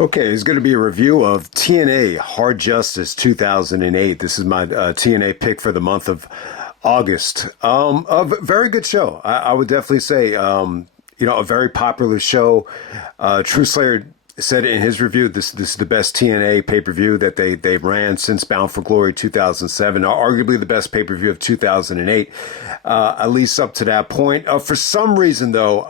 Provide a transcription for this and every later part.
Okay, it's going to be a review of TNA Hard Justice 2008. This is my TNA pick for the month of August. Very good show. I would definitely say, a very popular show. True Slayer said in his review, this is the best TNA pay-per-view that they ran since Bound for Glory 2007, arguably the best pay-per-view of 2008, at least up to that point. For some reason, though,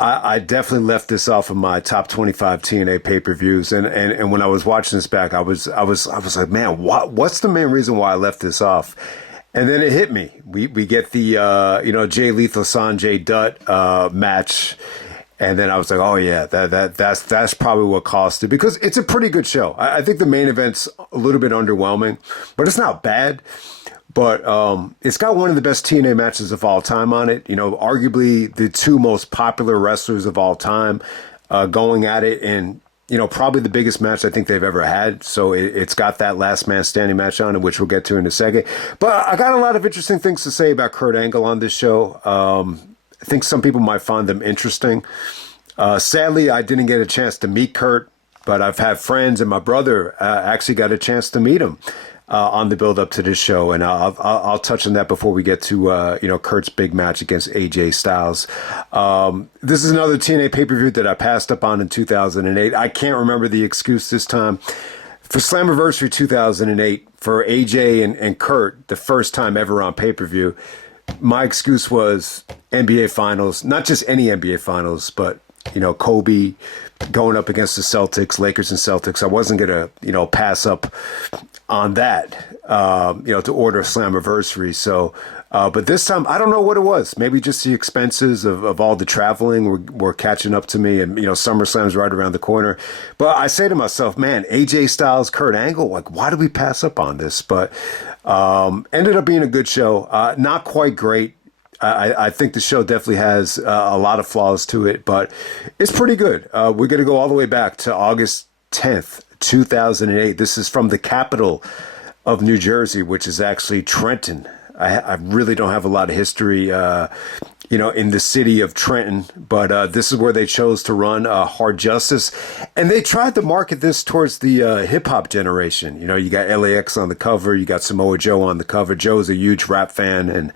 I definitely left this off of my top 25 TNA pay-per-views, and when I was watching this back, I was like, man, what's the main reason why I left this off? And then it hit me. We get the Jay Lethal Sonjay Dutt match, and then I was like, oh yeah, that's probably what cost it, because it's a pretty good show. I think the main event's a little bit underwhelming, but it's not bad. But it's got one of the best TNA matches of all time on it. Arguably the two most popular wrestlers of all time going at it, and probably the biggest match I think they've ever had. So it's got that last man standing match on it, which we'll get to in a second. But I got a lot of interesting things to say about Kurt Angle on this show. I think some people might find them interesting. Sadly, I didn't get a chance to meet Kurt, but I've had friends, and my brother actually got a chance to meet him on the build up to this show, and I'll touch on that before we get to Kurt's big match against AJ Styles. This is another TNA pay-per-view that I passed up on in 2008. I can't remember the excuse this time. For Slammiversary 2008, for AJ and Kurt, the first time ever on pay-per-view, my excuse was NBA Finals, not just any NBA Finals, but Kobe going up against the Celtics, Lakers and Celtics. I wasn't going to, pass up on that, to order Slammiversary. So, but this time, I don't know what it was. Maybe just the expenses of all the traveling were catching up to me, and, SummerSlam's right around the corner. But I say to myself, man, AJ Styles, Kurt Angle, like, why did we pass up on this? But ended up being a good show. Not quite great. I think the show definitely has a lot of flaws to it, but it's pretty good. We're going to go all the way back to August 10th, 2008. This is from the capital of New Jersey, which is actually Trenton. I really don't have a lot of history, in the city of Trenton, but this is where they chose to run Hard Justice. And they tried to market this towards the hip-hop generation. You got LAX on the cover, you got Samoa Joe on the cover. Joe's a huge rap fan, and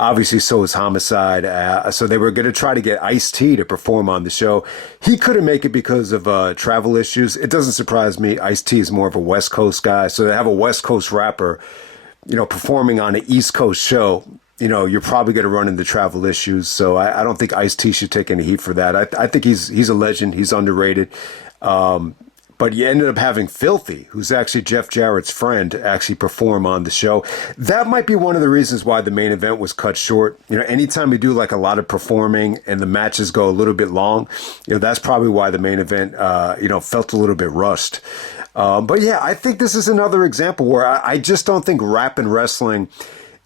obviously so is Homicide. So they were going to try to get Ice-T to perform on the show. He couldn't make it because of travel issues. It doesn't surprise me. Ice-T is more of a West Coast guy, so to have a West Coast rapper performing on an East Coast show, you're probably going to run into travel issues. So I don't think Ice-T should take any heat for that. I think he's a legend. He's underrated. But you ended up having Filthy, who's actually Jeff Jarrett's friend, actually perform on the show. That might be one of the reasons why the main event was cut short. Anytime you do like a lot of performing and the matches go a little bit long, that's probably why the main event, felt a little bit rushed. But yeah, I think this is another example where I just don't think rap and wrestling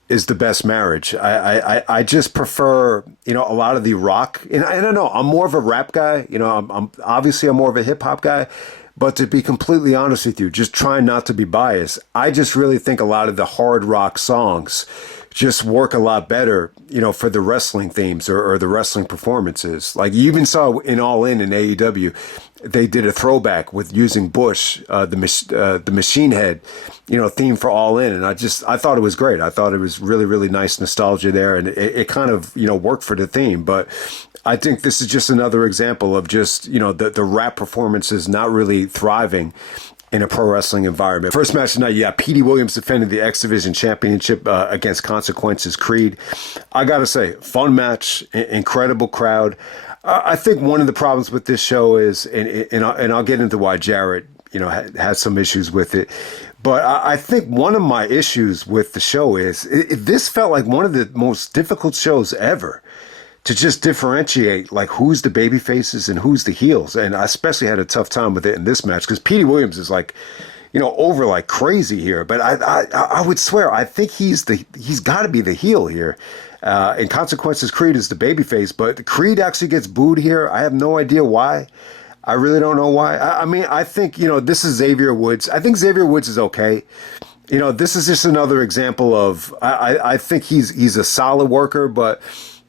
is the best marriage. I just prefer, a lot of the rock. And I don't know, I'm more of a rap guy. I'm obviously I'm more of a hip hop guy. But to be completely honest with you, just trying not to be biased, I just really think a lot of the hard rock songs just work a lot better, for the wrestling themes or the wrestling performances. Like you even saw in All In AEW, they did a throwback with using Bush, the Machine Head, theme for All In. And I thought it was great. I thought it was really, really nice nostalgia there. And it kind of, worked for the theme. But I think this is just another example of just, the rap performances not really thriving in a pro wrestling environment. First match tonight, you got Petey Williams defending the X Division Championship against Consequences Creed. I gotta say, fun match, incredible crowd. I think one of the problems with this show is, and I'll get into why Jarrett, had some issues with it. But I think one of my issues with the show is this felt like one of the most difficult shows ever to just differentiate like who's the baby faces and who's the heels. And I especially had a tough time with it in this match because Petey Williams is like, over like crazy here. But I would swear, I think he's got to be the heel here. And Consequences Creed is the babyface, but Creed actually gets booed here. I have no idea why. I really don't know why. I mean, I think, this is Xavier Woods. I think Xavier Woods is okay. This is just another example of, I think he's a solid worker, but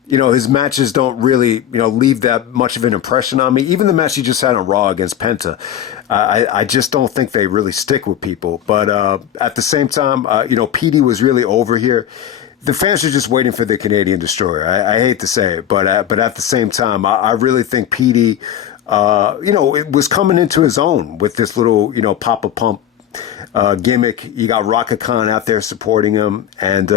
his matches don't really, leave that much of an impression on me. Even the match he just had on Raw against Penta, I just don't think they really stick with people. But at the same time, Petey was really over here. The fans are just waiting for the Canadian Destroyer. I hate to say it, but at the same time, I really think Petey, it was coming into his own with this little, Papa Pump gimmick. You got Raka Khan out there supporting him, and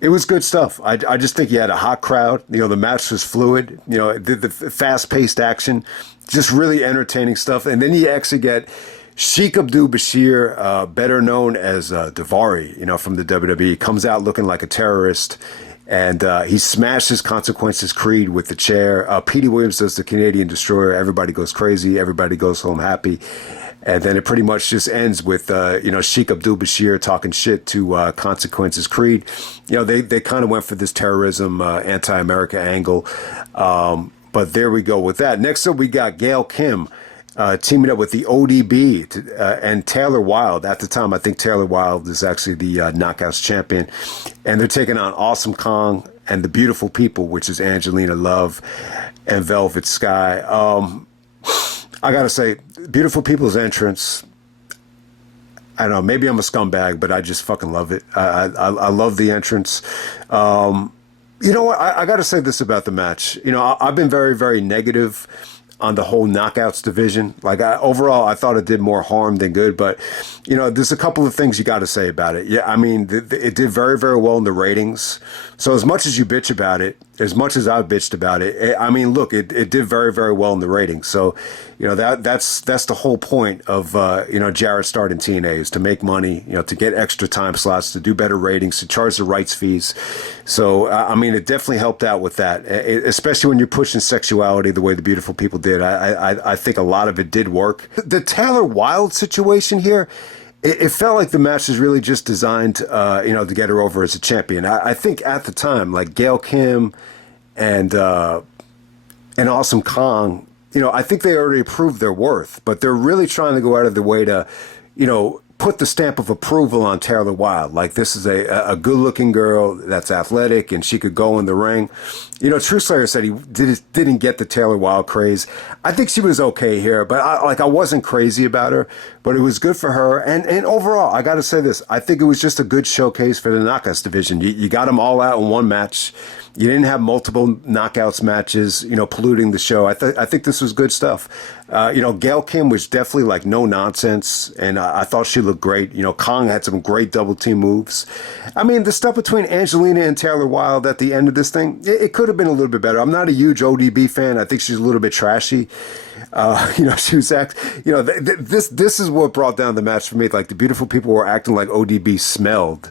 it was good stuff. I just think he had a hot crowd. The match was fluid. The fast-paced action, just really entertaining stuff. And then you actually get Sheikh Abdul Bashir, better known as Daivari, from the WWE, comes out looking like a terrorist. And he smashes Consequences Creed with the chair. Petey Williams does the Canadian Destroyer. Everybody goes crazy. Everybody goes home happy. And then it pretty much just ends with, Sheikh Abdul Bashir talking shit to Consequences Creed. They kind of went for this terrorism, anti-America angle. But there we go with that. Next up, we got Gail Kim teaming up with the ODB and Taylor Wilde. At the time, I think Taylor Wilde is actually the Knockouts champion. And they're taking on Awesome Kong and the Beautiful People, which is Angelina Love and Velvet Sky. I gotta say, Beautiful People's entrance, I don't know, maybe I'm a scumbag, but I just fucking love it. I love the entrance. You know what? I gotta say this about the match. I've been very, very negative on the whole Knockouts division. Overall, I thought it did more harm than good, but, there's a couple of things you got to say about it. Yeah, I mean, it did very, very well in the ratings. So as much as you bitch about it, as much as I bitched about it, it did very, very well in the ratings. So, that's the whole point of, Jarrett starting TNA is to make money, to get extra time slots, to do better ratings, to charge the rights fees. So, it definitely helped out with that, especially when you're pushing sexuality the way the Beautiful People did. I think a lot of it did work. The Taylor Wilde situation here, it felt like the match was really just designed, to get her over as a champion. I think at the time, like Gail Kim and Awesome Kong, I think they already proved their worth, but they're really trying to go out of their way to, put the stamp of approval on Taylor Wilde. Like, this is a good-looking girl that's athletic and she could go in the ring. True Slayer said he didn't get the Taylor Wilde craze. I think she was okay here, but I wasn't crazy about her, but it was good for her. And overall, I got to say this, I think it was just a good showcase for the Knockouts division. You got them all out in one match. You didn't have multiple Knockouts matches, polluting the show. I think this was good stuff. Gail Kim was definitely like no nonsense, and I thought she looked great. Kong had some great double team moves. The stuff between Angelina and Taylor Wilde at the end of this thing, it could have been a little bit better. I'm not a huge ODB fan. I think she's a little bit trashy. She was this is what brought down the match for me. Like, the Beautiful People were acting like ODB smelled,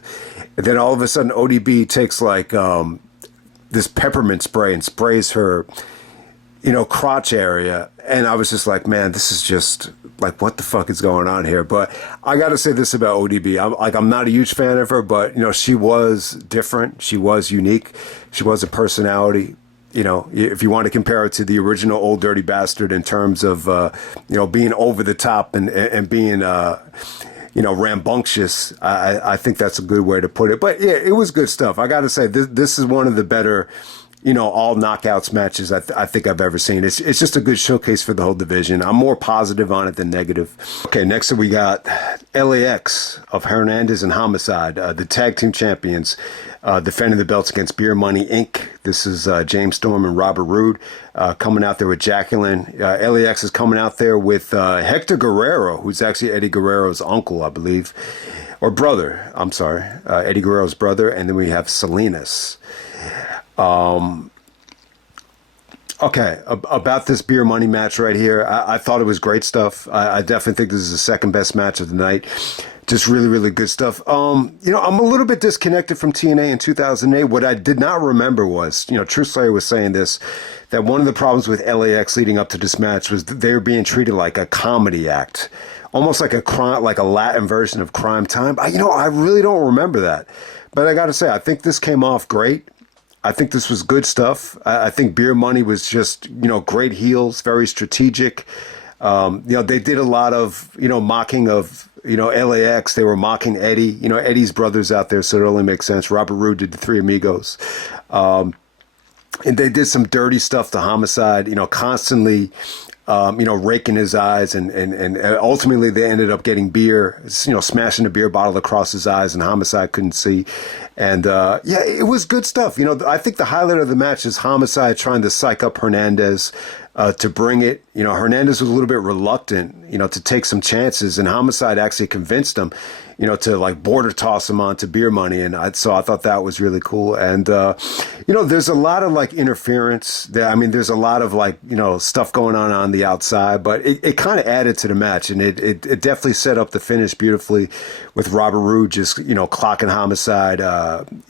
and then all of a sudden ODB takes like this peppermint spray and sprays her, crotch area. And I was just like, man, this is just like, what the fuck is going on here? But I got to say this about ODB. I'm not a huge fan of her, but, she was different. She was unique. She was a personality. If you want to compare it to the original Old Dirty Bastard in terms of, being over the top and being, rambunctious. I think that's a good way to put it. But yeah, it was good stuff. I got to say, this is one of the better, all Knockouts matches I think I've ever seen. It's just a good showcase for the whole division. I'm more positive on it than negative. Okay, next up we got LAX of Hernandez and Homicide, the tag team champions, defending the belts against Beer Money Inc. This is James Storm and Robert Roode coming out there with Jacqueline. LAX is coming out there with Hector Guerrero, who's actually Eddie Guerrero's uncle, I believe, or brother. I'm sorry, Eddie Guerrero's brother. And then we have Salinas. Okay, about this Beer Money match right here, I thought it was great stuff. I definitely think this is the second best match of the night. Just really, really good stuff. I'm a little bit disconnected from TNA in 2008. What I did not remember was, True Slayer was saying this, that one of the problems with LAX leading up to this match was that they were being treated like a comedy act, almost like a Latin version of Crime Time. I really don't remember that. But I got to say, I think this came off great. I think this was good stuff. I think Beer Money was just, great heels, very strategic. They did a lot of, mocking of, LAX. They were mocking Eddie. Eddie's brother's out there, so it only makes sense. Robert Roode did the Three Amigos. and they did some dirty stuff to Homicide, constantly, raking his eyes, and ultimately they ended up getting beer, smashing a beer bottle across his eyes, and Homicide couldn't see. And yeah, it was good stuff. I think the highlight of the match is Homicide trying to psych up Hernandez to bring it. Hernandez was a little bit reluctant, to take some chances, and Homicide actually convinced him, to like border toss him onto beer money. And so I thought that was really cool. And, there's a lot of like interference there. I mean, there's a lot of like, stuff going on the outside, but it kind of added to the match, and it definitely set up the finish beautifully with Robert Roode just, clocking Homicide,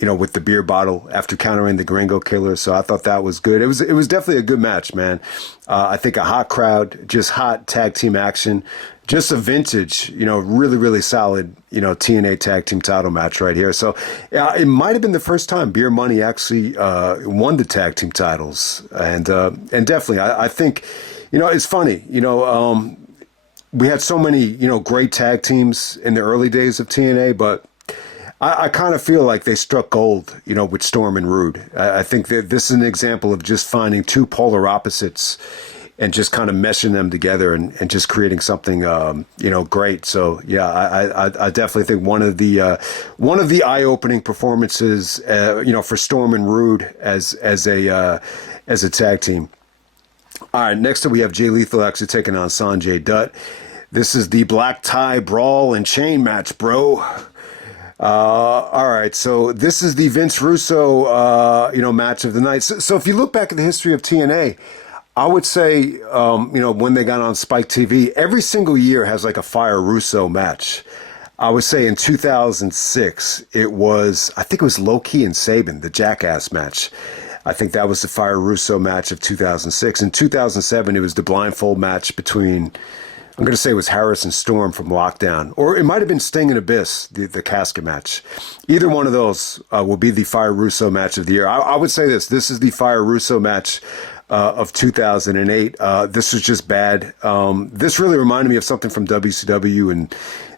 with the beer bottle after countering the Gringo Killer. So I thought that was good. It was definitely a good match, man. I think a hot crowd, just hot tag team action. Just a vintage, really, really solid, TNA tag team title match right here. So it might have been the first time Beer Money actually won the tag team titles. And definitely, I think, it's funny, we had so many, great tag teams in the early days of TNA, but I kind of feel like they struck gold, with Storm and Rude. I think that this is an example of just finding two polar opposites and just kind of meshing them together and just creating something, great. So yeah, I definitely think one of the eye-opening performances, for Storm and Rude as a tag team. All right, next up we have Jay Lethal actually taking on Sonjay Dutt. This is the black tie brawl and chain match, bro. All right, so this is the Vince Russo, match of the night. So if you look back at the history of TNA, I would say, when they got on Spike TV, every single year has like a Fire Russo match. I would say in 2006, I think it was Low Key and Sabin, the Jackass match. I think that was the Fire Russo match of 2006. In 2007, it was the blindfold match between, I'm going to say it was Harris and Storm from Lockdown, or it might have been Sting and Abyss, the casket match. Either one of those will be the Fire Russo match of the year. I would say this is the Fire Russo match of 2008. This was just bad. This really reminded me of something from WCW in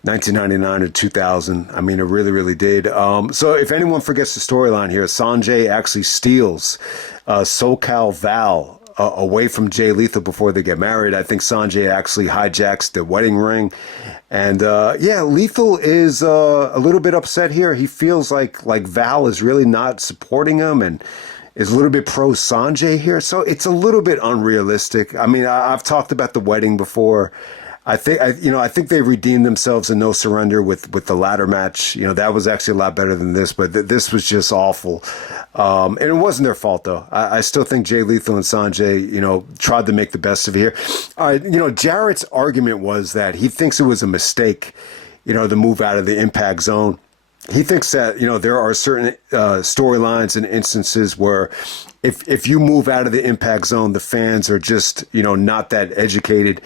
1999 or 2000. I mean, it really, really did. So if anyone forgets the storyline here, Sonjay actually steals SoCal Val away from Jay Lethal before they get married. I think Sonjay actually hijacks the wedding ring. And Lethal is a little bit upset here. He feels like Val is really not supporting him and is a little bit pro Sonjay here. So it's a little bit unrealistic. I mean, I've talked about the wedding before. I think they redeemed themselves in No Surrender with the ladder match. That was actually a lot better than this, but this was just awful. And it wasn't their fault, though. I still think Jay Lethal and Sonjay, tried to make the best of it here. Jarrett's argument was that he thinks it was a mistake, to move out of the Impact Zone. He thinks that, there are certain storylines and instances where if you move out of the Impact Zone, the fans are just, not that educated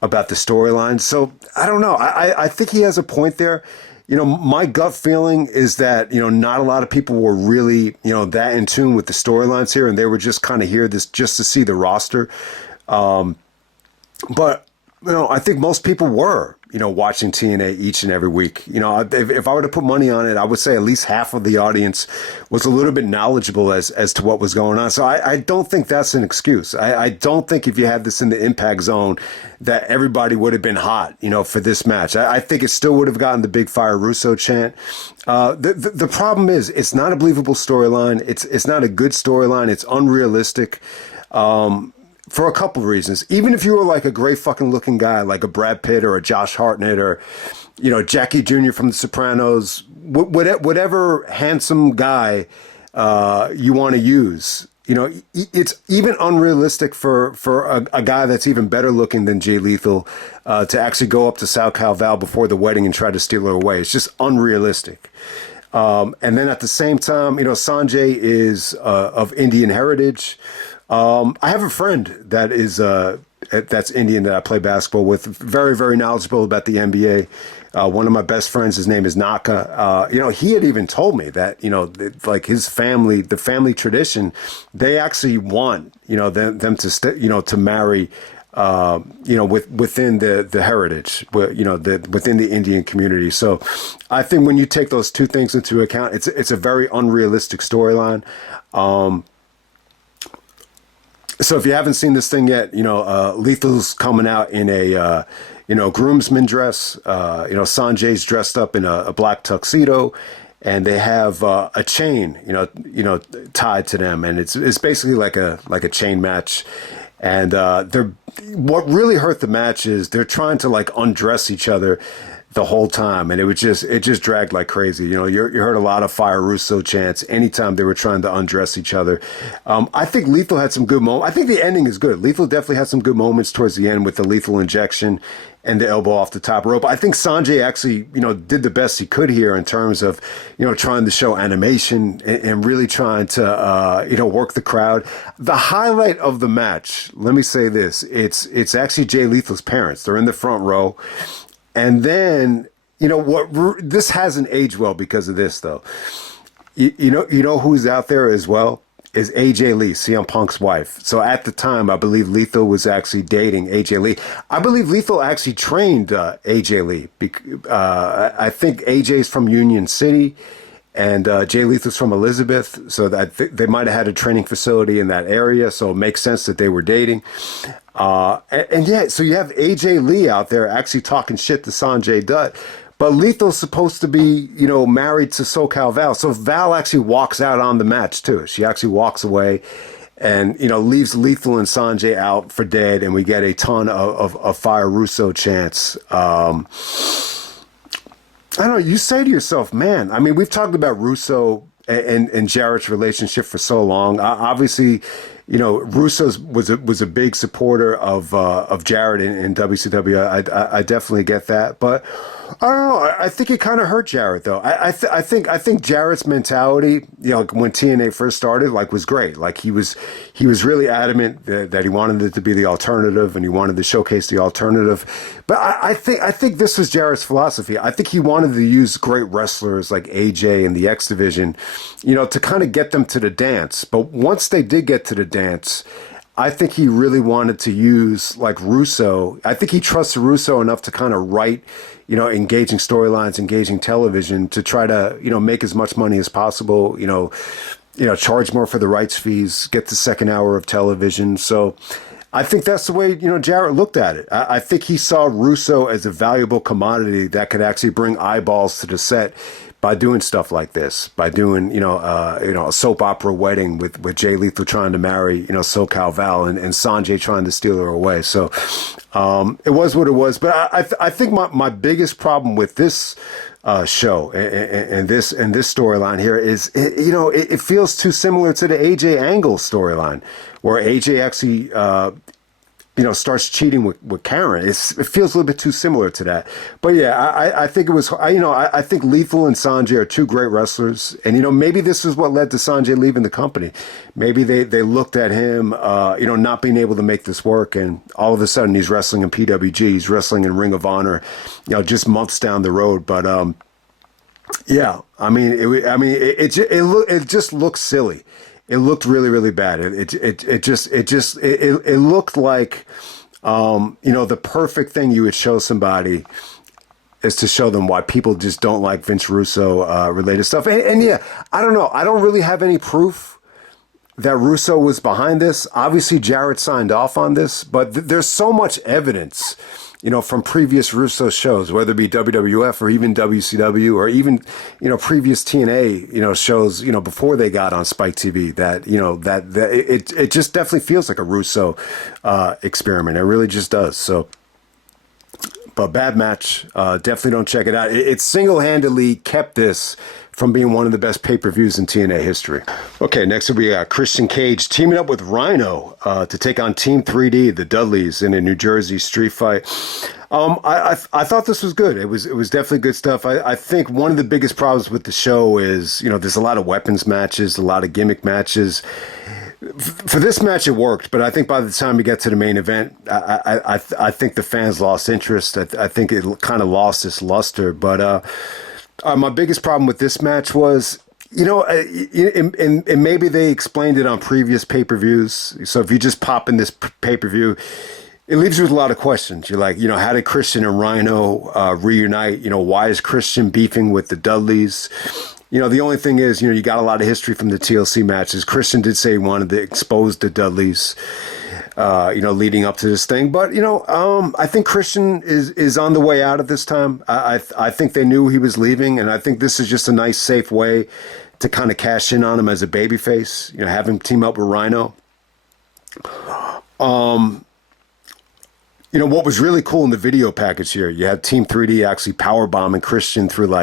about the storyline. So I don't know. I think he has a point there. My gut feeling is that, not a lot of people were really, that in tune with the storylines here, and they were just kind of here just to see the roster. But, I think most people were, watching TNA each and every week. If I were to put money on it, I would say at least half of the audience was a little bit knowledgeable as to what was going on. So I don't think that's an excuse. I don't think if you had this in the Impact Zone that everybody would have been hot, for this match. I think it still would have gotten the big Fire Russo chant. The problem is it's not a believable storyline. It's not a good storyline. It's unrealistic. For a couple of reasons. Even if you were like a great fucking looking guy, like a Brad Pitt or a Josh Hartnett or, Jackie Jr. from The Sopranos, whatever handsome guy you want to use, it's even unrealistic for a guy that's even better looking than Jay Lethal to actually go up to SoCal Val before the wedding and try to steal her away. It's just unrealistic. And then at the same time, Sonjay is of Indian heritage. I have a friend that is that's Indian that I play basketball with, very, very knowledgeable about the NBA. One of my best friends, his name is Naka. He had even told me that, like his family, the family tradition, they actually want, them to to marry, within the heritage, within the Indian community. So I think when you take those two things into account, it's a very unrealistic storyline. So if you haven't seen this thing yet, Lethal's coming out in a groomsman dress. Sonjay's dressed up in a black tuxedo, and they have a chain, tied to them, and it's basically like a chain match. And what really hurt the match is they're trying to like undress each other the whole time, and it just dragged like crazy. You heard a lot of Fire Russo chants anytime they were trying to undress each other. I think Lethal had some good moments. I think the ending is good. Lethal definitely had some good moments towards the end with the lethal injection and the elbow off the top rope. I think Sonjay actually, did the best he could here in terms of, trying to show animation and really trying to, work the crowd. The highlight of the match, let me say this, it's actually Jay Lethal's parents. They're in the front row. And then, this hasn't aged well because of this, though. You know who's out there as well is AJ Lee, CM Punk's wife. So at the time, I believe Lethal was actually dating AJ Lee. I believe Lethal actually trained AJ Lee. I think AJ's from Union City, and Jay Lethal's from Elizabeth. So that they might have had a training facility in that area. So it makes sense that they were dating. And yeah, so you have AJ Lee out there actually talking shit to Sonjay Dutt, but Lethal's supposed to be, married to SoCal Val. So Val actually walks out on the match too. She actually walks away and, leaves Lethal and Sonjay out for dead. And we get a ton of Fire Russo chants. I don't know. You say to yourself, man, I mean, we've talked about Russo and Jarrett's relationship for so long. Obviously, Russo was a big supporter of Jarrett in WCW. I definitely get that, but I don't know. I think it kind of hurt Jarrett though. I think Jarrett's mentality, when TNA first started, like was great. Like he was really adamant that he wanted it to be the alternative and he wanted to showcase the alternative. But I think this was Jarrett's philosophy. I think he wanted to use great wrestlers like AJ and the X Division, to kind of get them to the dance. But once they did get to the dance, I think he really wanted to use like Russo. I think he trusts Russo enough to kind of write, engaging storylines, engaging television to try to, make as much money as possible, charge more for the rights fees, get the second hour of television. So I think that's the way, Jarrett looked at it. I think he saw Russo as a valuable commodity that could actually bring eyeballs to the set by doing stuff like this, by doing, a soap opera wedding with Jay Lethal trying to marry, SoCal Val and Sonjay trying to steal her away. So it was what it was. But I think my biggest problem with this show and this storyline here is, it feels too similar to the AJ Angle storyline, where AJ actually, starts cheating with Karen. It feels a little bit too similar to that. But yeah, I think it was, I think Lethal and Sonjay are two great wrestlers. And, maybe this is what led to Sonjay leaving the company. Maybe they looked at him, not being able to make this work. And all of a sudden he's wrestling in PWG, he's wrestling in Ring of Honor, just months down the road. But, yeah, it just looks silly. It looked really, really bad. It looked like, the perfect thing you would show somebody is to show them why people just don't like Vince Russo related stuff. And yeah, I don't know. I don't really have any proof that Russo was behind this. Obviously, Jarrett signed off on this, but there's so much evidence, from previous Russo shows, whether it be WWF or even WCW or even, previous TNA, shows, before they got on Spike TV that, that it just definitely feels like a Russo experiment. It really just does. So, but bad match. Definitely don't check it out. It single-handedly kept this from being one of the best pay-per-views in TNA history. Okay, next we got Christian Cage teaming up with Rhino to take on Team 3D, the Dudleys, in a New Jersey street fight. I thought this was good. It was definitely good stuff. I think one of the biggest problems with the show is, there's a lot of weapons matches, a lot of gimmick matches. For this match, it worked, but I think by the time we get to the main event, I think the fans lost interest. I think it kind of lost its luster, but my biggest problem with this match was, and maybe they explained it on previous pay-per-views. So if you just pop in this pay-per-view, it leaves you with a lot of questions. You're like, how did Christian and Rhino reunite? Why is Christian beefing with the Dudleys? The only thing is, you got a lot of history from the TLC matches. Christian did say he wanted to expose the Dudleys, leading up to this thing. But, I think Christian is on the way out at this time. I think they knew he was leaving, and I think this is just a nice, safe way to kind of cash in on him as a babyface, have him team up with Rhino. What was really cool in the video package here, you had Team 3D actually powerbombing Christian through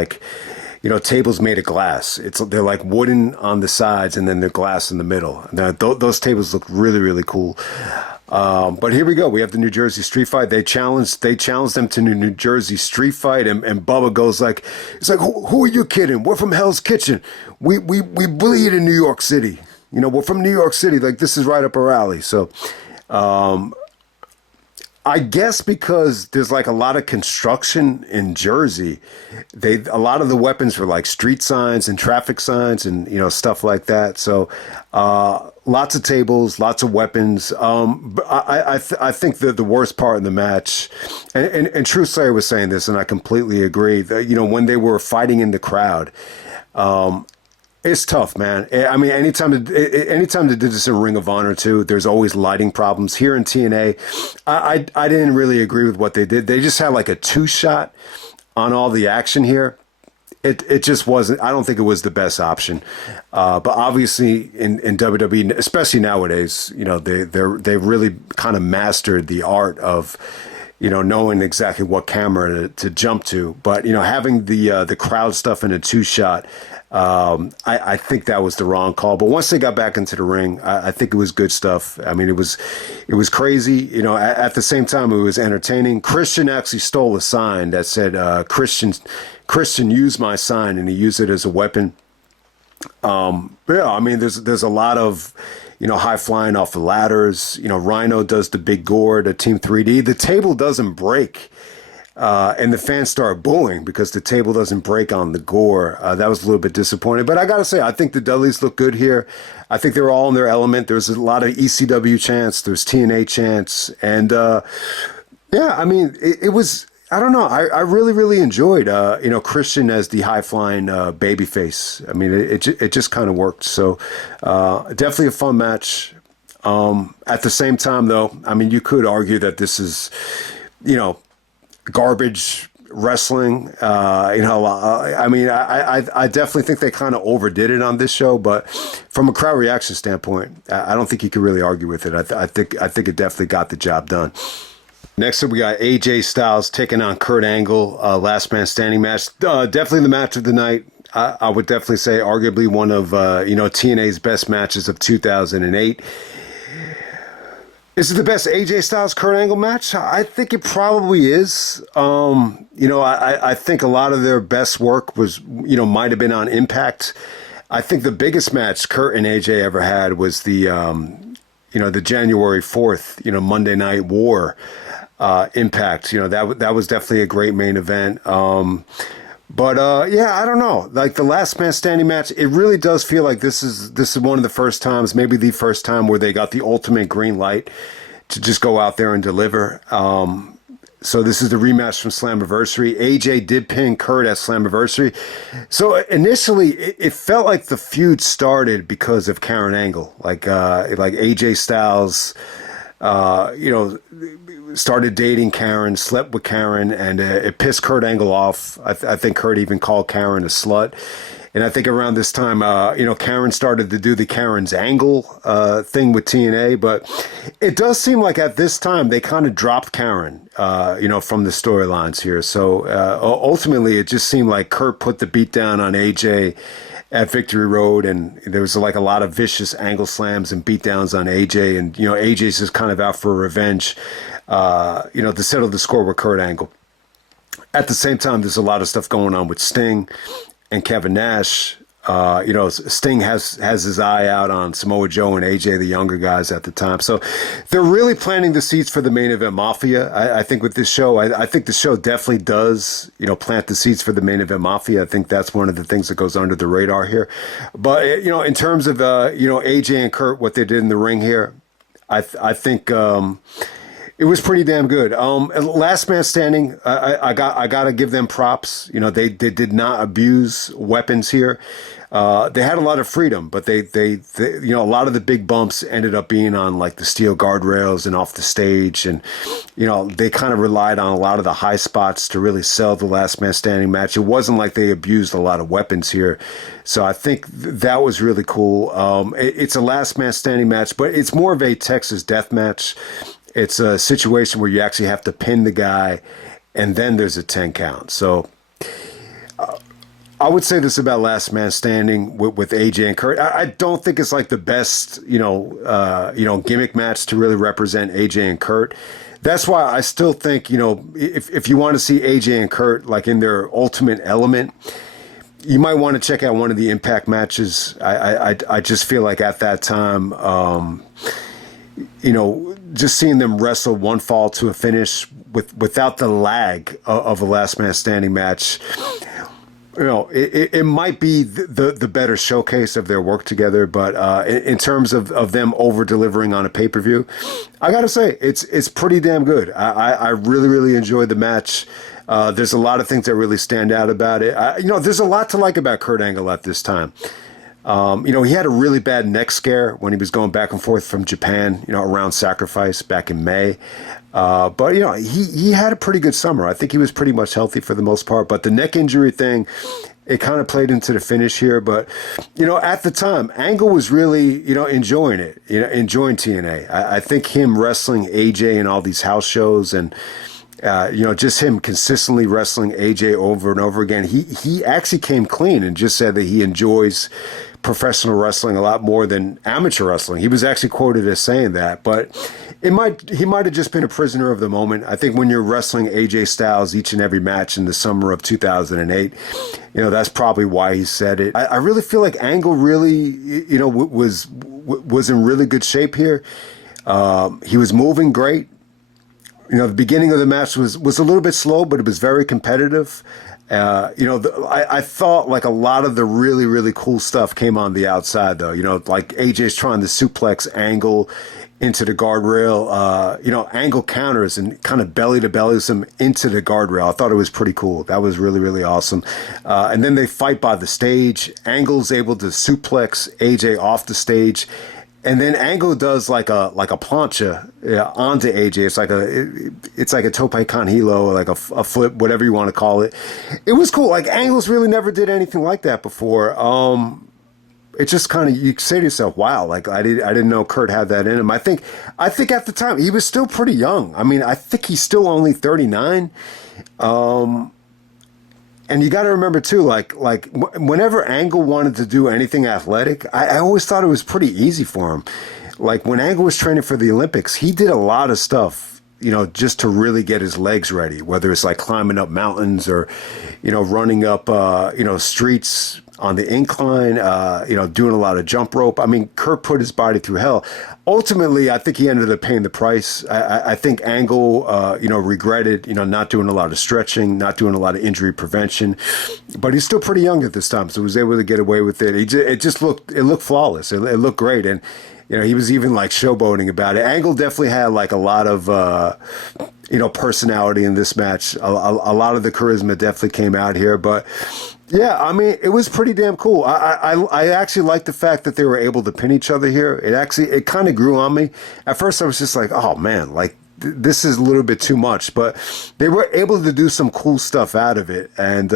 tables made of glass. They're like wooden on the sides and then they're glass in the middle. Now, those tables look really, really cool. But here we go. We have the New Jersey street fight. They challenged them to the New Jersey street fight, and Bubba goes it's like, who are you kidding? We're from Hell's Kitchen. We bleed in New York City. We're from New York City. This is right up our alley. So, I guess because there's a lot of construction in Jersey, a lot of the weapons were street signs and traffic signs and stuff like that. So lots of tables, lots of weapons. But I think that the worst part in the match, and True Slayer was saying this, and I completely agree. That when they were fighting in the crowd. It's tough, man. I mean, anytime they did this in Ring of Honor too, there's always lighting problems. Here in TNA, I didn't really agree with what they did. They just had a 2-shot on all the action here. It just wasn't. I don't think it was the best option. But obviously in WWE, especially nowadays, they really kind of mastered the art of knowing exactly what camera to jump to. But having the crowd stuff in a 2-shot. I think that was the wrong call, but once they got back into the ring, I think it was good stuff. I mean, it was crazy. At the same time, it was entertaining. Christian actually stole a sign that said, Christian used my sign, and he used it as a weapon. I mean, there's a lot of, high flying off the ladders. Rhino does the big gourd at Team 3D. The table doesn't break. And the fans start booing because the table doesn't break on the gore. That was a little bit disappointing. But I got to say, I think the Dudleys look good here. I think they're all in their element. There's a lot of ECW chants. There's TNA chants. And, I mean, it was, I don't know. I really, really enjoyed, Christian as the high-flying babyface. I mean, it just kind of worked. So definitely a fun match. At the same time, though, I mean, you could argue that this is, garbage wrestling. I mean, I definitely think they kind of overdid it on this show, but from a crowd reaction standpoint, I don't think you could really argue with it. I think it definitely got the job done. Next up, we got AJ Styles taking on Kurt Angle, last man standing match. Definitely the match of the night. I would definitely say arguably one of, TNA's best matches of 2008. Is it the best AJ Styles Kurt Angle match? I think it probably is. I think a lot of their best work was, might have been on Impact. I think the biggest match Kurt and AJ ever had was the January 4th, Monday Night War Impact. That was definitely a great main event. But I don't know. The last man standing match, it really does feel like this is one of the first times, maybe the first time, where they got the ultimate green light to just go out there and deliver. So this is the rematch from Slammiversary. AJ did pin Kurt at Slammiversary. So initially, it felt like the feud started because of Karen Angle, like AJ Styles, started dating Karen, slept with Karen, and it pissed Kurt Angle off. I think Kurt even called Karen a slut. And I think around this time, Karen started to do the Karen's Angle thing with TNA. But it does seem like at this time, they kind of dropped Karen, from the storylines here. So ultimately, it just seemed like Kurt put the beat down on AJ at Victory Road, and there was a lot of vicious angle slams and beatdowns on AJ, and AJ's just kind of out for revenge, to settle the score with Kurt Angle. At the same time, there's a lot of stuff going on with Sting and Kevin Nash. Sting has his eye out on Samoa Joe and AJ, the younger guys at the time. So they're really planting the seeds for the main event Mafia. I think with this show, I think the show definitely does, plant the seeds for the main event Mafia. I think that's one of the things that goes under the radar here. But, in terms of, AJ and Kurt, what they did in the ring here, I think, It was pretty damn good. Last Man Standing, I gotta give them props. You know, they did not abuse weapons here. They had a lot of freedom, but they you know, a lot of the big bumps ended up being on like the steel guardrails and off the stage, and you know, they kind of relied on a lot of the high spots to really sell the Last Man Standing match. It wasn't like they abused a lot of weapons here, so I think that was really cool. It's a Last Man Standing match, but it's more of a Texas death match. It's a situation where you actually have to pin the guy, and then there's a 10 count. So I would say this about Last Man Standing with AJ and Kurt. I don't think it's like the best, gimmick match to really represent AJ and Kurt. That's why I still think, you know, if you want to see AJ and Kurt like in their ultimate element, you might want to check out one of the Impact matches. I just feel like at that time, just seeing them wrestle one fall to a finish without the lag of a Last Man Standing match, you know, it might be the better showcase of their work together. But in terms of them over delivering on a pay-per-view, I gotta say it's pretty damn good. I really enjoyed the match. There's a lot of things that really stand out about it. There's a lot to like about Kurt Angle at this time. He had a really bad neck scare when he was going back and forth from Japan, around Sacrifice back in May. But he had a pretty good summer. I think he was pretty much healthy for the most part. But the neck injury thing, it kind of played into the finish here. But, at the time, Angle was really, enjoying it, enjoying TNA. I think him wrestling AJ in all these house shows and, just him consistently wrestling AJ over and over again. He actually came clean and just said that he enjoys professional wrestling a lot more than amateur wrestling. He was actually quoted as saying that, but he might have just been a prisoner of the moment. I think when you're wrestling AJ Styles each and every match in the summer of 2008, that's probably why he said it. I really feel like Angle really, was in really good shape here. He was moving great. The beginning of the match was a little bit slow, but it was very competitive. I thought like a lot of the really, really cool stuff came on the outside, though. Like AJ's trying to suplex Angle into the guardrail. Angle counters and kind of belly to bellies him into the guardrail. I thought it was pretty cool. That was really, really awesome. And then they fight by the stage. Angle's able to suplex AJ off the stage. And then Angle does like a plancha onto AJ. It's like a tope con hilo, like a flip, whatever you want to call it. It was cool. Like Angle's really never did anything like that before. It just kind of, you say to yourself, wow, like I didn't know Kurt had that in him. I think at the time he was still pretty young. I mean, I think he's still only 39. And you got to remember too, like whenever Angle wanted to do anything athletic, I always thought it was pretty easy for him. Like when Angle was training for the Olympics, he did a lot of stuff, just to really get his legs ready. Whether it's like climbing up mountains or, running up, streets on the incline, doing a lot of jump rope. I mean, Kurt put his body through hell. Ultimately, I think he ended up paying the price. I think Angle, regretted, not doing a lot of stretching, not doing a lot of injury prevention. But he's still pretty young at this time, so he was able to get away with it. It looked flawless. It looked great. And, he was even like showboating about it. Angle definitely had like a lot of, personality in this match. A lot of the charisma definitely came out here. But yeah, I mean, it was pretty damn cool. I actually liked the fact that they were able to pin each other here. It kind of grew on me. At first I was just like, oh man, like this is a little bit too much, but they were able to do some cool stuff out of it. And,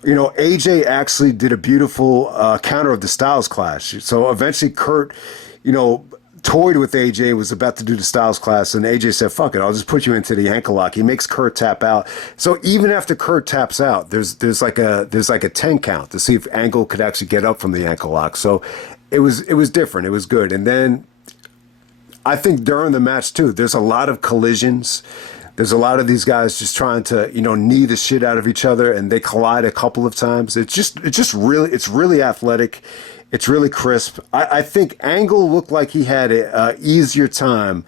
AJ actually did a beautiful counter of the Styles Clash. So eventually Kurt, toyed with AJ, was about to do the Styles Clash, and AJ said, fuck it, I'll just put you into the ankle lock. He makes Kurt tap out. So even after Kurt taps out, there's like a 10 count to see if Angle could actually get up from the ankle lock. So it was different. It was good. And then I think during the match too, there's a lot of collisions. There's a lot of these guys just trying to, knee the shit out of each other, and they collide a couple of times. It's really athletic. It's really crisp. I think Angle looked like he had an easier time,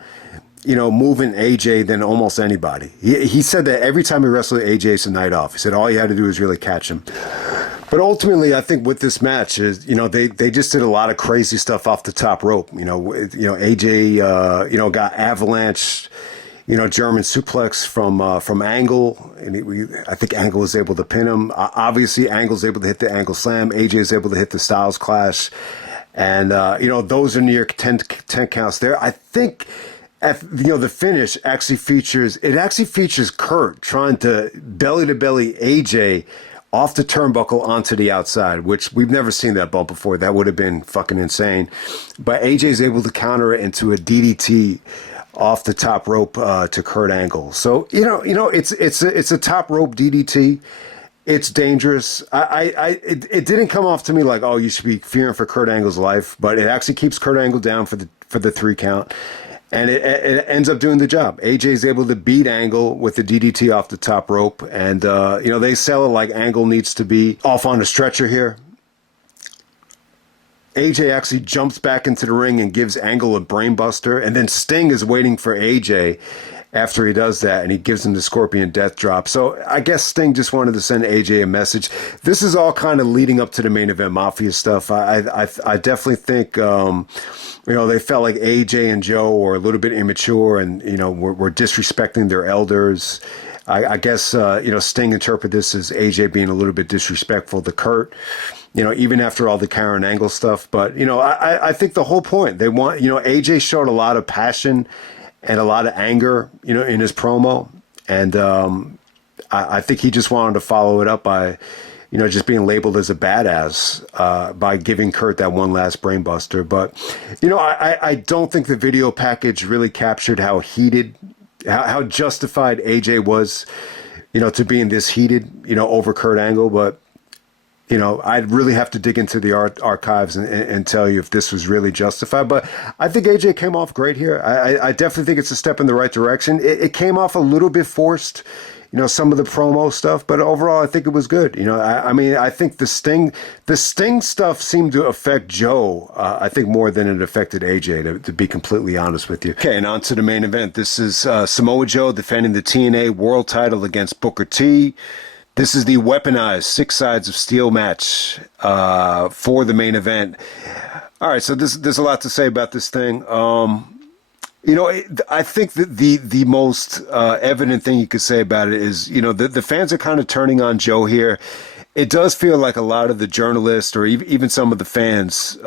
moving AJ than almost anybody. He said that every time he wrestled AJ, it's a night off. He said all he had to do was really catch him. But ultimately, I think with this match is, they just did a lot of crazy stuff off the top rope. AJ, got avalanche, German suplex from Angle, and I think Angle was able to pin him. Obviously, Angle's able to hit the Angle Slam. AJ is able to hit the Styles Clash, and those are near 10 counts there. I think. The finish actually features Kurt trying to belly AJ off the turnbuckle onto the outside, which we've never seen that bump before. That would have been fucking insane. But AJ is able to counter it into a DDT off the top rope to Kurt Angle. So it's a top rope DDT. It's dangerous. It didn't come off to me like, oh, you should be fearing for Kurt Angle's life, but it actually keeps Kurt Angle down for the 3 count. And it ends up doing the job. AJ is able to beat Angle with the DDT off the top rope. And, they sell it like Angle needs to be off on a stretcher here. AJ actually jumps back into the ring and gives Angle a brainbuster. And then Sting is waiting for AJ after he does that, and he gives him the Scorpion Death Drop. So I guess Sting just wanted to send AJ a message. This is all kind of leading up to the main event Mafia stuff. I definitely think, they felt like AJ and Joe were a little bit immature and, were disrespecting their elders. I guess, Sting interpreted this as AJ being a little bit disrespectful to Kurt, even after all the Karen Angle stuff. But, I think the whole point, they want, AJ showed a lot of passion and a lot of anger, in his promo. And I think he just wanted to follow it up by, just being labeled as a badass by giving Kurt that one last brainbuster. But, I don't think the video package really captured how heated, how justified AJ was, to being this heated, over Kurt Angle. But, I'd really have to dig into the archives and tell you if this was really justified. But I think AJ came off great here. I definitely think it's a step in the right direction. It came off a little bit forced, some of the promo stuff. But overall, I think it was good. I think the Sting stuff seemed to affect Joe, I think, more than it affected AJ, to be completely honest with you. Okay, and on to the main event. This is Samoa Joe defending the TNA World title against Booker T. This is the weaponized 6 sides of steel match for the main event. All right, so there's a lot to say about this thing. I think that the most evident thing you could say about it is, the fans are kind of turning on Joe here. It does feel like a lot of the journalists or even some of the fans,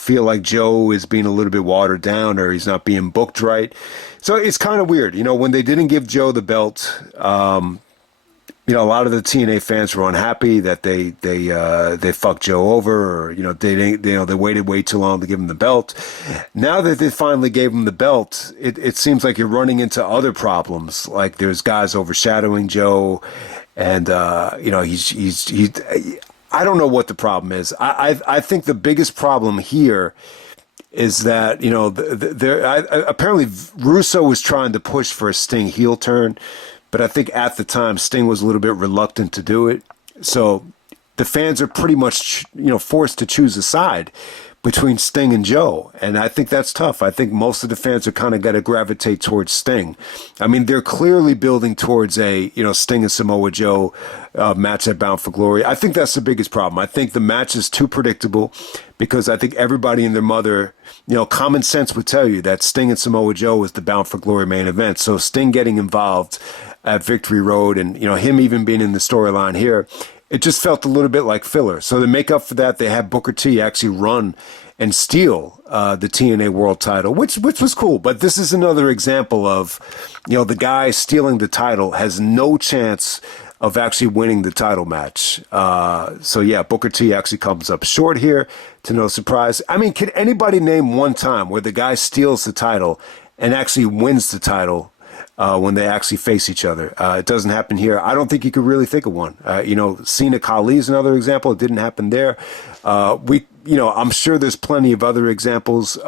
feel like Joe is being a little bit watered down or he's not being booked right. So it's kind of weird. when they didn't give Joe the belt, a lot of the TNA fans were unhappy that they fucked Joe over, or they waited way too long to give him the belt. Now that they finally gave him the belt, it seems like you're running into other problems. Like there's guys overshadowing Joe, and he's I don't know what the problem is. I think the biggest problem here is that apparently Russo was trying to push for a Sting heel turn. But I think at the time, Sting was a little bit reluctant to do it. So the fans are pretty much, forced to choose a side between Sting and Joe. And I think that's tough. I think most of the fans are kind of got to gravitate towards Sting. I mean, they're clearly building towards a, Sting and Samoa Joe match at Bound for Glory. I think that's the biggest problem. I think the match is too predictable because I think everybody and their mother, common sense would tell you that Sting and Samoa Joe is the Bound for Glory main event. So Sting getting involved at Victory Road and, him even being in the storyline here, it just felt a little bit like filler. So to make up for that, they had Booker T actually run and steal the TNA World title, which was cool. But this is another example of, the guy stealing the title has no chance of actually winning the title match. So yeah, Booker T actually comes up short here, to no surprise. I mean, can anybody name one time where the guy steals the title and actually wins the title when they actually face each other? It doesn't happen here. I don't think you could really think of one. Cena Khali is another example. It didn't happen there. I'm sure there's plenty of other examples.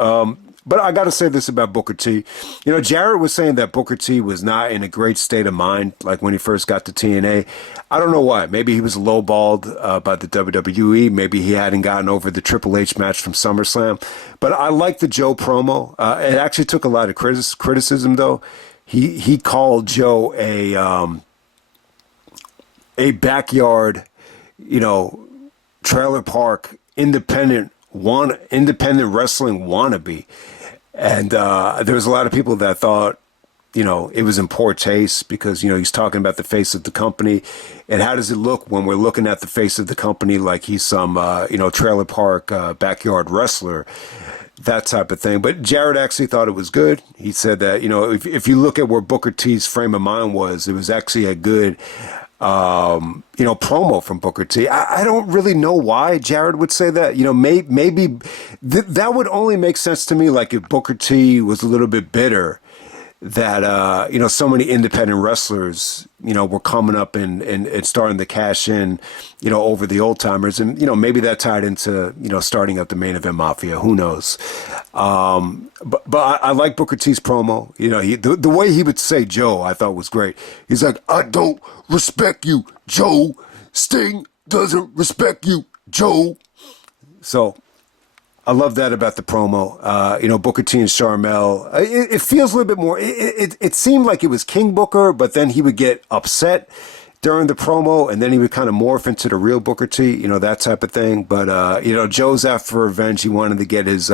But I got to say this about Booker T. Jarrett was saying that Booker T was not in a great state of mind, like when he first got to TNA. I don't know why. Maybe he was lowballed by the WWE. Maybe he hadn't gotten over the Triple H match from SummerSlam. But I like the Joe promo. It actually took a lot of criticism, though. He called Joe a backyard, trailer park independent wrestling wannabe. And there was a lot of people that thought, it was in poor taste because, he's talking about the face of the company. And how does it look when we're looking at the face of the company like he's some, trailer park backyard wrestler, that type of thing. But Jarrett actually thought it was good. He said that, if you look at where Booker T's frame of mind was, it was actually a good, promo from Booker T. I don't really know why Jarrett would say that. Maybe that would only make sense to me like if Booker T was a little bit bitter that, so many independent wrestlers, were coming up and starting to cash in, over the old timers. And, maybe that tied into, starting up the Main Event Mafia. Who knows? But I like Booker T's promo. The way he would say Joe, I thought was great. He's like, I don't respect you, Joe. Sting doesn't respect you, Joe. So I love that about the promo. Booker T and Sharmell. It feels a little bit more. It seemed like it was King Booker, but then he would get upset during the promo, and then he would kind of morph into the real Booker T. That type of thing. But Joe's after revenge. He wanted to get his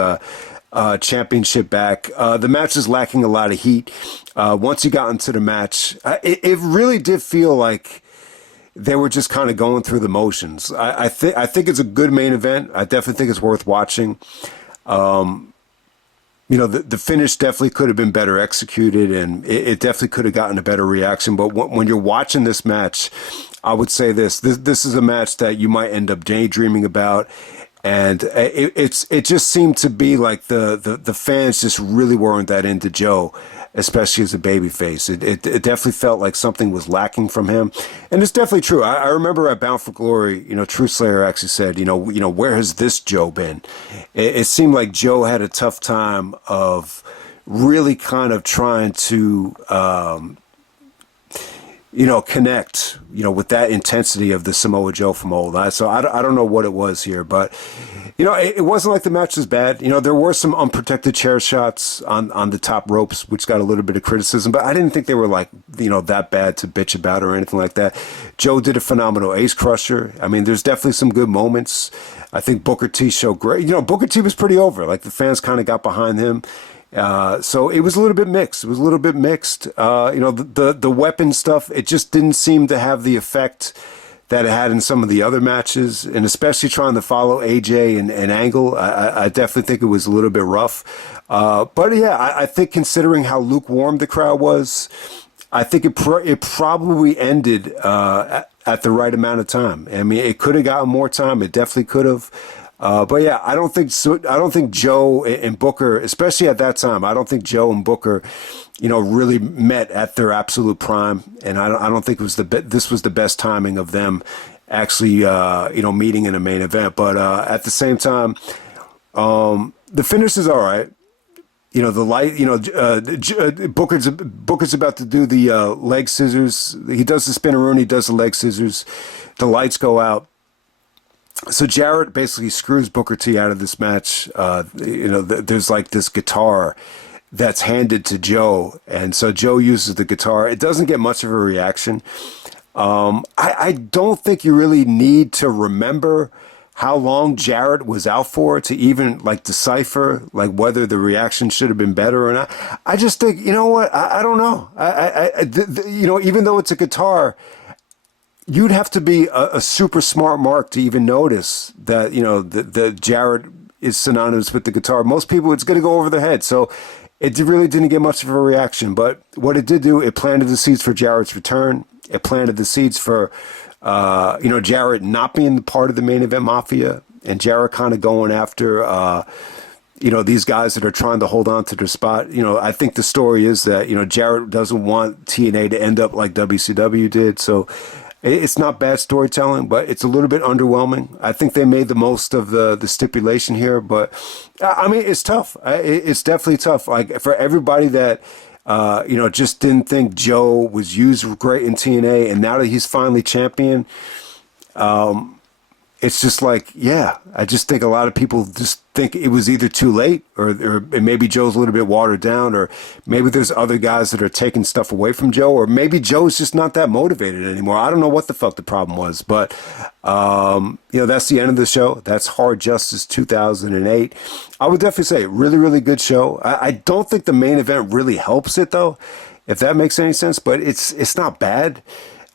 championship back. The match is lacking a lot of heat. Once he got into the match, it really did feel like they were just kind of going through the motions. I think it's a good main event. I definitely think it's worth watching. The finish definitely could have been better executed, and it definitely could have gotten a better reaction. But when you're watching this match, I would say this is a match that you might end up daydreaming about. And it just seemed to be like the fans just really weren't that into Joe, especially as a babyface. It definitely felt like something was lacking from him, and it's definitely true. I remember at Bound for Glory, Truth Slayer actually said, where has this Joe been? It seemed like Joe had a tough time of really kind of trying to connect, with that intensity of the Samoa Joe from old. So I don't know what it was here, but, it wasn't like the match was bad. There were some unprotected chair shots on the top ropes, which got a little bit of criticism, but I didn't think they were like, that bad to bitch about or anything like that. Joe did a phenomenal ace crusher. I mean, there's definitely some good moments. I think Booker T showed great. Booker T was pretty over. Like the fans kind of got behind him. So it was a little bit mixed. The weapon stuff, it just didn't seem to have the effect that it had in some of the other matches, and especially trying to follow AJ and Angle. I definitely think it was a little bit rough. But yeah, I think considering how lukewarm the crowd was, I think it probably ended at the right amount of time. I mean, it could have gotten more time. It definitely could have. But yeah, I don't think Joe and Booker, especially at that time, I don't think Joe and Booker, really met at their absolute prime. And I don't think this was the best timing of them actually, meeting in a main event. But at the same time, the finish is all right. The light, Booker's about to do the leg scissors. He does the spinneroo, he does the leg scissors. The lights go out. So Jarrett basically screws Booker T out of this match. There's like this guitar that's handed to Joe, and so Joe uses the guitar. It doesn't get much of a reaction. I don't think you really need to remember how long Jarrett was out for to even like decipher like whether the reaction should have been better or not. I just think, I don't know. Even though it's a guitar, you'd have to be a super smart mark to even notice that, the Jarrett is synonymous with the guitar. Most people, it's going to go over their head. So it really didn't get much of a reaction. But what it did do, it planted the seeds for Jarrett's return. It planted the seeds for, Jarrett not being the part of the Main Event Mafia, and Jarrett kind of going after, these guys that are trying to hold on to their spot. I think the story is that, Jarrett doesn't want TNA to end up like WCW did. So it's not bad storytelling, but it's a little bit underwhelming. I think they made the most of the stipulation here, but I mean, it's tough. It's definitely tough. Like for everybody that, just didn't think Joe was used great in TNA, and now that he's finally champion, it's just like, yeah, I just think a lot of people just think it was either too late or maybe Joe's a little bit watered down, or maybe there's other guys that are taking stuff away from Joe, or maybe Joe's just not that motivated anymore. I don't know what the fuck the problem was, but, that's the end of the show. That's Hard Justice 2008. I would definitely say really, really good show. I don't think the main event really helps it though, if that makes any sense, but it's not bad.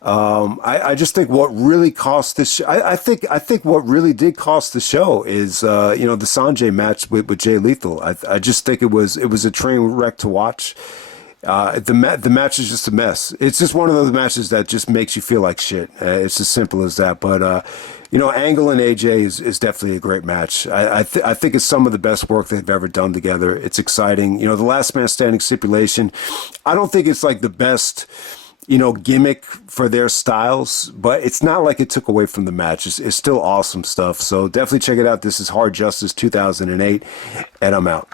I just think what really cost this show, I think what really did cost the show is, the Sonjay match with Jay Lethal. I just think it was a train wreck to watch. The match is just a mess. It's just one of those matches that just makes you feel like shit. It's as simple as that. But, Angle and AJ is definitely a great match. I think it's some of the best work they've ever done together. It's exciting. The last man standing stipulation, I don't think it's like the best, gimmick for their styles, but it's not like it took away from the match. It's still awesome stuff. So definitely check it out. This is Hard Justice 2008, and I'm out.